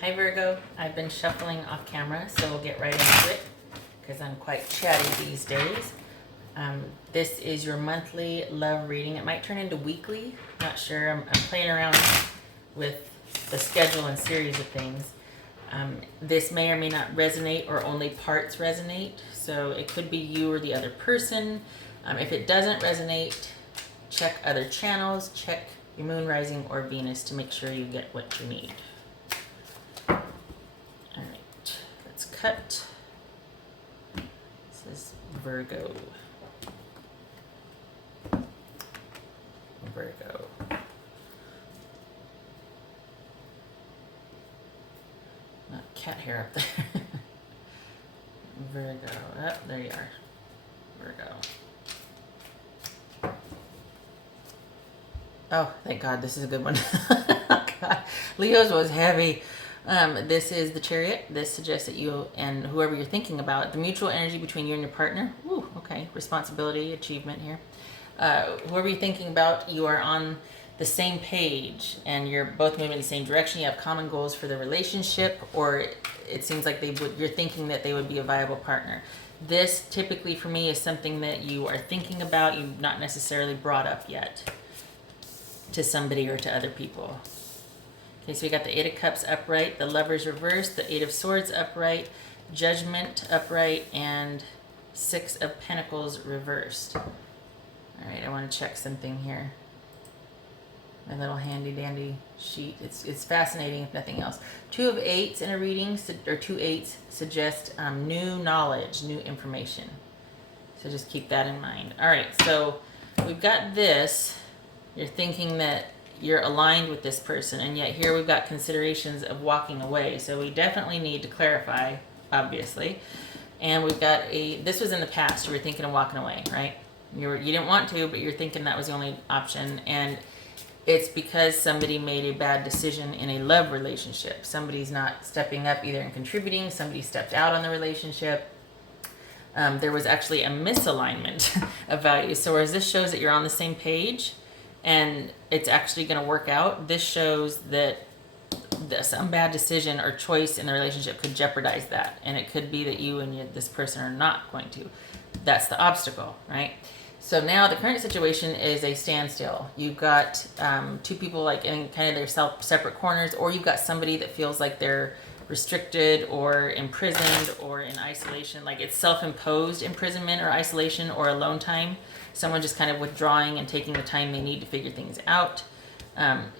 Hi Virgo, I've been shuffling off camera, so we'll get right into it because I'm quite chatty these days. This is your monthly love reading. It might turn into weekly, not sure. I'm playing around with the schedule and series of things. This may or may not resonate, or only parts resonate, so it could be you or the other person. If it doesn't resonate, check other channels, check your moon, rising, or Venus to make sure you get what you need. Alright, let's cut. This is Virgo. Virgo. Not cat hair up there. Virgo. Oh, there you are. Virgo. Oh, thank God, this is a good one. God. Leo's was heavy. This is the Chariot. This suggests that you and whoever you're thinking about, the mutual energy between you and your partner. Ooh, okay, responsibility, achievement here. Whoever you're thinking about, you are on the same page and you're both moving in the same direction. You have common goals for the relationship, or it seems like you're thinking that they would be a viable partner. This typically for me is something that you are thinking about, you've not necessarily brought up yet to somebody or to other people. Okay, so we got the Eight of Cups upright, the Lovers reversed, the Eight of Swords upright, Judgment upright, and Six of Pentacles reversed. All right, I want to check something here. My little handy dandy sheet. It's fascinating if nothing else. Two of Eights in a reading, or two Eights, suggest new knowledge, new information. So just keep that in mind. All right, so we've got this. You're thinking that you're aligned with this person, and yet here we've got considerations of walking away. So we definitely need to clarify, obviously. And we've got this was in the past, you were thinking of walking away, right? You didn't want to, but you're thinking that was the only option. And it's because somebody made a bad decision in a love relationship. Somebody's not stepping up either and contributing. Somebody stepped out on the relationship. There was actually a misalignment of values. So whereas this shows that you're on the same page, and it's actually going to work out, this shows that some bad decision or choice in the relationship could jeopardize that. And it could be that you and this person are not going to. That's the obstacle, right? So now the current situation is a standstill. You've got two people like in kind of their separate corners, or you've got somebody that feels like they're restricted or imprisoned or in isolation, like it's self-imposed imprisonment or isolation or alone time. Someone just kind of withdrawing and taking the time they need to figure things out.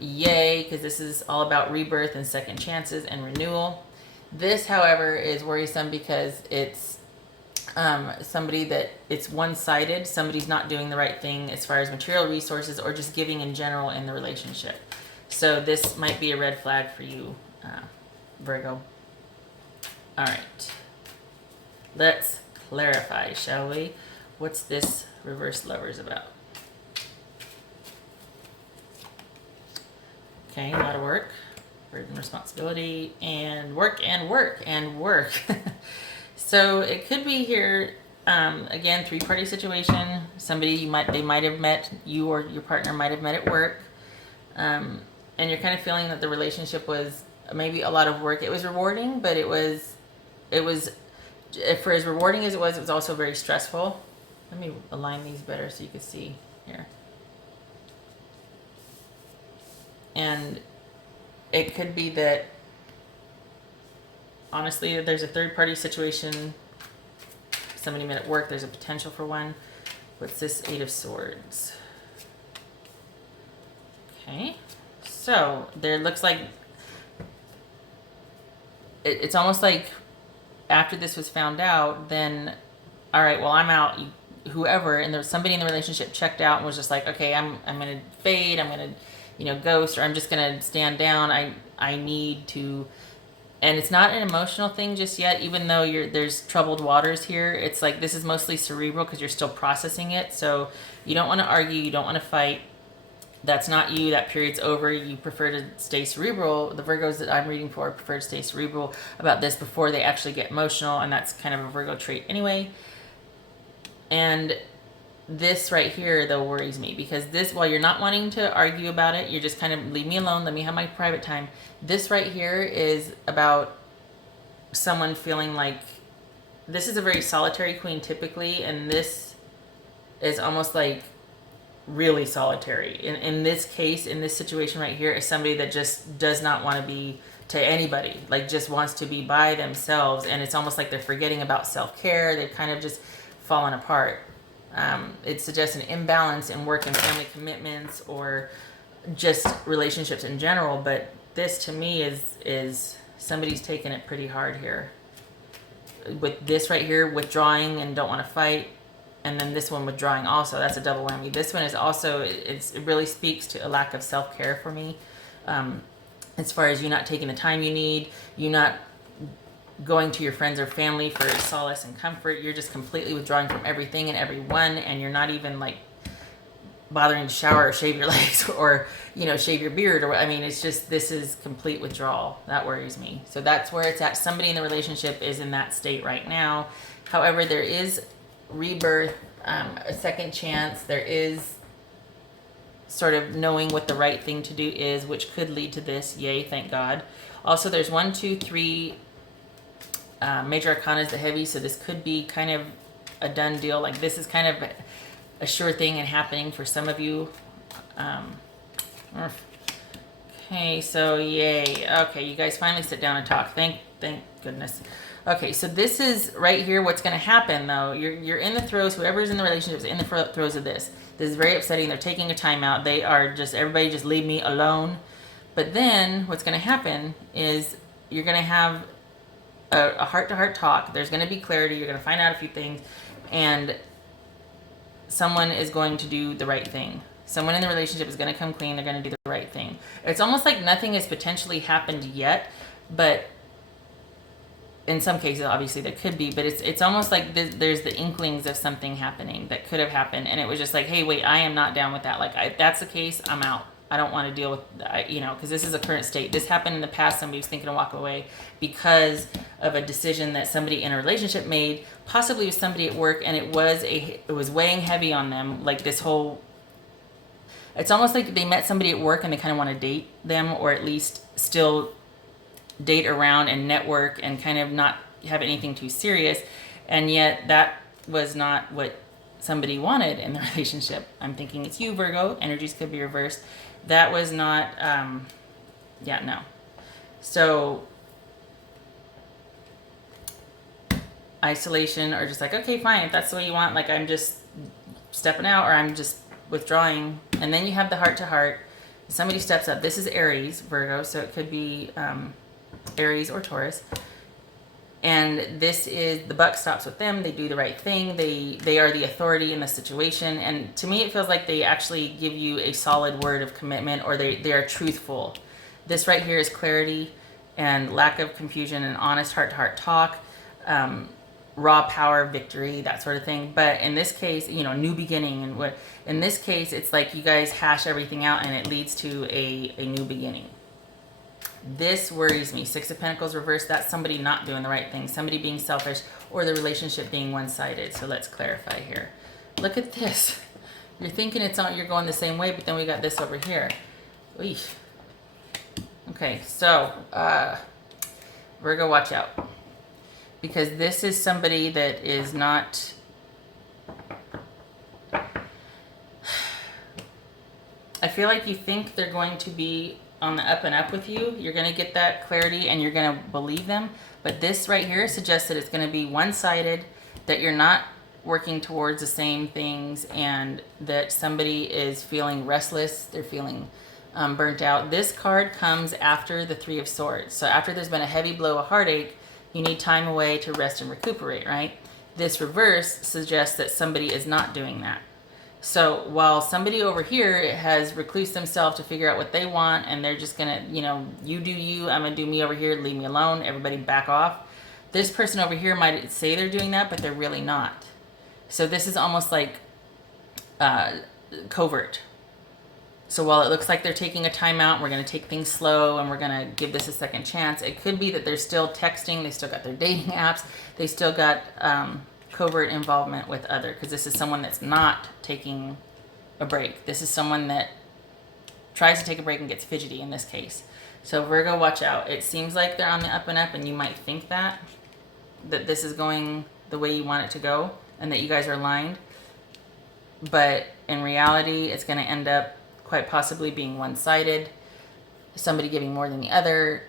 Yay, because this is all about rebirth and second chances and renewal. This, however, is worrisome because it's somebody that it's one-sided. Somebody's not doing the right thing as far as material resources or just giving in general in the relationship. So this might be a red flag for you, Virgo. All right. Let's clarify, shall we? What's this reverse lovers about? Okay, a lot of work, burden, responsibility, and work, and work, and work. So it could be here, again, three-party situation. Somebody they might have met, you or your partner might have met at work. And you're kind of feeling that the relationship was maybe a lot of work. It was rewarding, but it was for as rewarding as it was also very stressful. Let me align these better so you can see here. And it could be that, honestly, there's a third-party situation. Somebody met at work. There's a potential for one. What's this Eight of Swords? Okay. So there looks like it's almost like after this was found out, then, all right, well, I'm out. Whoever, and there was somebody in the relationship checked out and was just like, okay, I'm going to fade. I'm going to, ghost, or I'm just going to stand down. I need to. And it's not an emotional thing just yet, even though there's troubled waters here. It's like this is mostly cerebral because you're still processing it. So you don't want to argue. You don't want to fight. That's not you. That period's over. You prefer to stay cerebral. The Virgos that I'm reading for prefer to stay cerebral about this before they actually get emotional. And that's kind of a Virgo trait anyway. And this right here, though, worries me, because this, while you're not wanting to argue about it, you're just kind of leave me alone, let me have my private time. This right here is about someone feeling like this is a very solitary queen typically, and this is almost like really solitary. In this case, in this situation right here, is somebody that just does not want to be to anybody, like just wants to be by themselves, and it's almost like they're forgetting about self-care. They've kind of just fallen apart. It suggests an imbalance in work and family commitments, or just relationships in general. But this to me is somebody's taking it pretty hard here. With this right here, withdrawing and don't want to fight, and then this one withdrawing also. That's a double whammy. This one is also, it really speaks to a lack of self-care for me. As far as you not taking the time you need, you not going to your friends or family for solace and comfort. You're just completely withdrawing from everything and everyone, and you're not even like bothering to shower or shave your legs or, you know, shave your beard, or I mean, it's just, this is complete withdrawal. That worries me. So that's where it's at. Somebody in the relationship is in that state right now. However, there is rebirth, a second chance. There is sort of knowing what the right thing to do is, which could lead to this. Yay, thank God. Also, there's 1, 2, 3 major arcana is the heavy, so this could be kind of a done deal. Like this is kind of a sure thing and happening for some of you. Okay, so yay. Okay, you guys finally sit down and talk. Thank goodness. Okay, so this is right here what's going to happen, though. You're in the throes. Whoever's in the relationship is in the throes of this. This is very upsetting. They're taking a time out. They are just, everybody just leave me alone. But then what's going to happen is you're going to have a heart-to-heart talk. There's going to be clarity. You're going to find out a few things. And someone is going to do the right thing. Someone in the relationship is going to come clean. They're going to do the right thing. It's almost like nothing has potentially happened yet, but in some cases, obviously, there could be, but it's almost like there's the inklings of something happening that could have happened, and it was just like, hey, wait, I am not down with that. Like, if that's the case, I'm out. I don't want to deal with, you know, because this is a current state. This happened in the past. Somebody was thinking to walk away because of a decision that somebody in a relationship made, possibly with somebody at work, and it was weighing heavy on them. Like this whole, it's almost like they met somebody at work and they kind of want to date them, or at least still date around and network and kind of not have anything too serious, and yet that was not what somebody wanted in the relationship. I'm thinking it's you, Virgo. Energies could be reversed. That was not, yeah, no. So isolation, or just like, okay, fine, if that's the way you want, like I'm just stepping out, or I'm just withdrawing. And then you have the heart-to-heart. Somebody steps up. This is Aries, Virgo, so it could be Aries or Taurus. And this is, the buck stops with them. They do the right thing. They are the authority in the situation. And to me, it feels like they actually give you a solid word of commitment, or they are truthful. This right here is clarity and lack of confusion and honest heart-to-heart talk, raw power, victory, that sort of thing. But in this case, you know, new beginning. And what in this case, it's like you guys hash everything out and it leads to a new beginning. This worries me. 6 of Pentacles reversed. That's somebody not doing the right thing. Somebody being selfish, or the relationship being one-sided. So let's clarify here. Look at this. You're thinking you're going the same way, but then we got this over here. Eesh. Okay, so Virgo, watch out. Because this is somebody that is not... I feel like you think they're going to be on the up and up with you. You're going to get that clarity and you're going to believe them. But this right here suggests that it's going to be one-sided, that you're not working towards the same things, and that somebody is feeling restless. They're feeling burnt out. This card comes after the 3 of Swords. So after there's been a heavy blow, a heartache, you need time away to rest and recuperate, right? This reverse suggests that somebody is not doing that. So while somebody over here has reclused themselves to figure out what they want, and they're just gonna, you know, you do you, I'm gonna do me over here, leave me alone, everybody back off. This person over here might say they're doing that, but they're really not. So this is almost like covert. So while it looks like they're taking a time out, we're gonna take things slow and we're gonna give this a second chance, it could be that they're still texting, they still got their dating apps, they still got covert involvement with other, because this is someone that's not taking a break. This is someone that tries to take a break and gets fidgety in this case. So Virgo, watch out. It seems like they're on the up and up, and you might think that this is going the way you want it to go and that you guys are aligned. But in reality, it's going to end up quite possibly being one-sided. Somebody giving more than the other.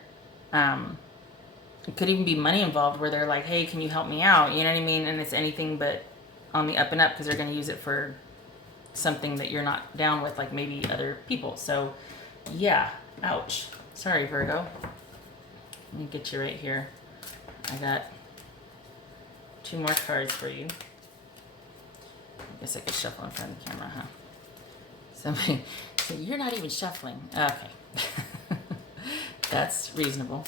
It could even be money involved where they're like, hey, can you help me out? You know what I mean? And it's anything but on the up and up, because they're going to use it for something that you're not down with, like maybe other people. So yeah, ouch. Sorry, Virgo. Let me get you right here. I got 2 more cards for you. I guess I could shuffle in front of the camera, huh? Somebody said, you're not even shuffling. Okay. That's reasonable.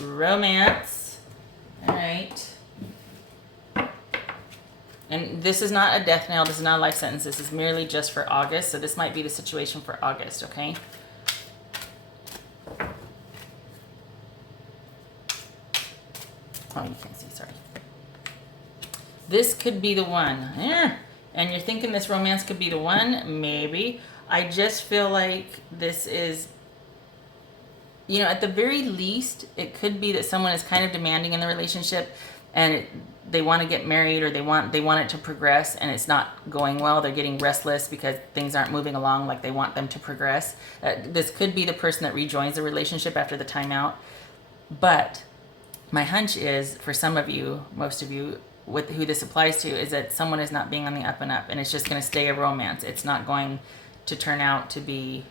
Romance. All right. And this is not a death knell. This is not a life sentence. This is merely just for August. So this might be the situation for August, okay? Oh, you can't see. Sorry. This could be the one. And you're thinking this romance could be the one? Maybe. I just feel like this is, you know, at the very least, it could be that someone is kind of demanding in the relationship, and they want to get married, or they want it to progress, and it's not going well. They're getting restless because things aren't moving along like they want them to progress. This could be the person that rejoins the relationship after the timeout. But my hunch is, for some of you, most of you, with who this applies to, is that someone is not being on the up and up, and it's just going to stay a romance. It's not going to turn out to be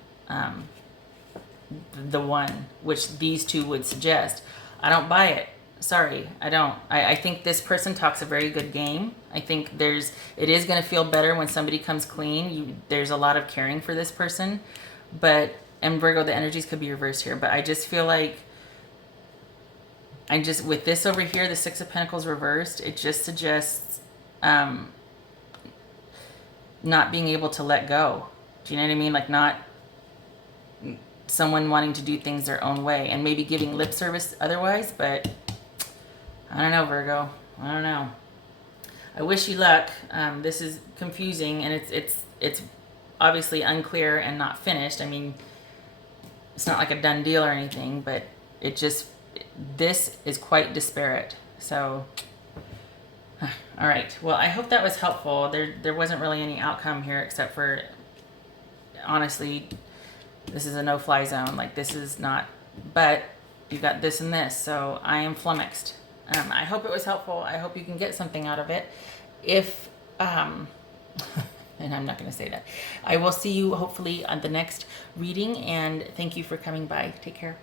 the one, which these two would suggest. I don't buy it. Sorry, I don't. I think this person talks a very good game. I think it is going to feel better when somebody comes clean. There's a lot of caring for this person. And Virgo, the energies could be reversed here, but I just feel like, with this over here, the 6 of Pentacles reversed, it just suggests not being able to let go. Do you know what I mean? Like, not someone wanting to do things their own way, and maybe giving lip service otherwise, but I don't know, Virgo. I don't know. I wish you luck. This is confusing, and it's obviously unclear and not finished. I mean, it's not like a done deal or anything, but this is quite disparate. So, all right. Well, I hope that was helpful. There wasn't really any outcome here, except for, honestly, this is a no-fly zone. Like, this is not, but you got this and this, so I am flummoxed. I hope it was helpful. I hope you can get something out of it. If, and I'm not going to say that. I will see you hopefully on the next reading, and thank you for coming by. Take care.